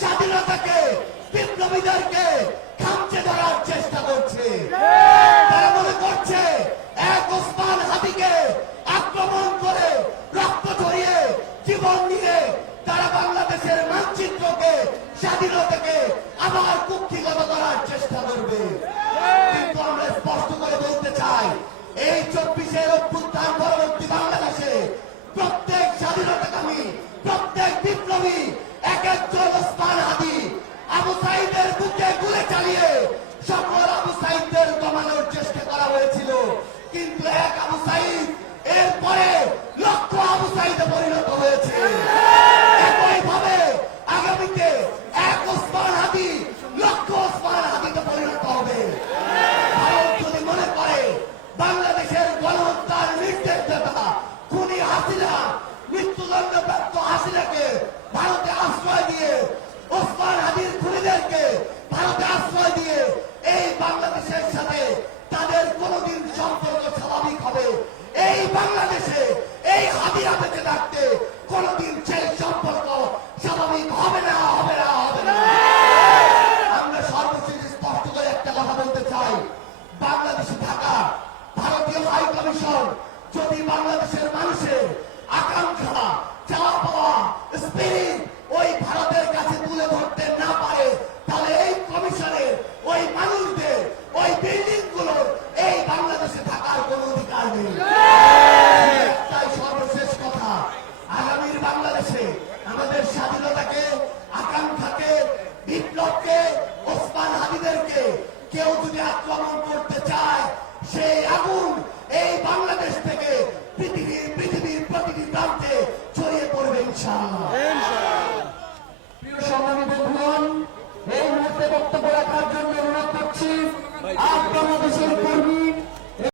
স্বাধীনতাকে বিপ্লবীদেরকে খামচে ধরার চেষ্টা করছে। তারা মনে করছে এক ওসমান হাদিকে আক্রমণ করে রক্ত ঝরিয়ে জীবন নিয়ে তারা বাংলাদেশের মানচিত্রকে স্বাধীনতাকে আবার কুক্ষিগত করার চেষ্টা করবে। কিন্তু আমরা স্পষ্ট করে বলতে চাই, এই 24-এর অভ্যুত্থান পরবর্তী বাংলাদেশে প্রত্যেক স্বাধীনতাকামী, প্রত্যেক বিপ্লবী এক একজন ওসমান হাদি আবু সাইদের বুকে গুলি চালিয়ে সকল আবু সাইদদের দমানোর চেষ্টা করা হয়েছিল। কিন্তু এক আবু সাইদ এরপরে লক্ষ আবু সাইদে পরিণত হয়েছে। একইভাবে আগামীতে এক ওসমান হাদি লক্ষ ওসমান হাদিতে পরিণত হবে। ভারত যদি মনে করে বাংলাদেশের গণহত্যার নির্দেশদাতা খুনি হাসিনা, মৃত্যুদণ্ডপ্রাপ্ত হাসিনাকে ভারতে আশ্রয় দিয়ে, ওসমান হাদির খুনিদেরকে ভারতে আশ্রয় দিয়ে এই বাংলাদেশের সাথে তাদের কোনদিন সম্পর্ক স্বাভাবিক হবে, এই বাংলাদেশে এই হাদিরা বেঁচে থাকতে কোনদিন সেই সম্পর্ক স্বাভাবিক হবে না, হবে না, হবে না। আমরা সর্বশেষ স্পষ্ট করে একটা কথা বলতে চাই, বাংলাদেশে থাকা ভারতীয় হাই কমিশন যদি বাংলাদেশের মানুষের আকাঙ্ক্ষা, চাওয়া পাওয়া, স্পিরিট ওই ভারতের কাছে তুলে ধরতে না পারে, তাহলে এই কমিশনের ওই মানুষদের ওই বিল্ডিং গুলোর এই বাংলাদেশে থাকার কোন অধিকার নেই। তাই সর্বশেষ কথা, আগামীর বাংলাদেশে আমাদের স্বাধীনতাকে, আকাঙ্ক্ষাকে, বিপ্লবকে, ওসমান হাদিদেরকে কেউ যদি আক্রমণ করতে চায়, সেই আগুন এই বাংলাদেশ থেকে পৃথিবীর প্রতিটি প্রান্তে ছড়িয়ে পড়বে ইনশাআল্লাহ। প্রিয় সংগ্রামী বন্ধুগণ, এই মুহূর্তে বক্তব্য রাখার জন্য অনুরোধ করছি বাংলাদেশের কর্মী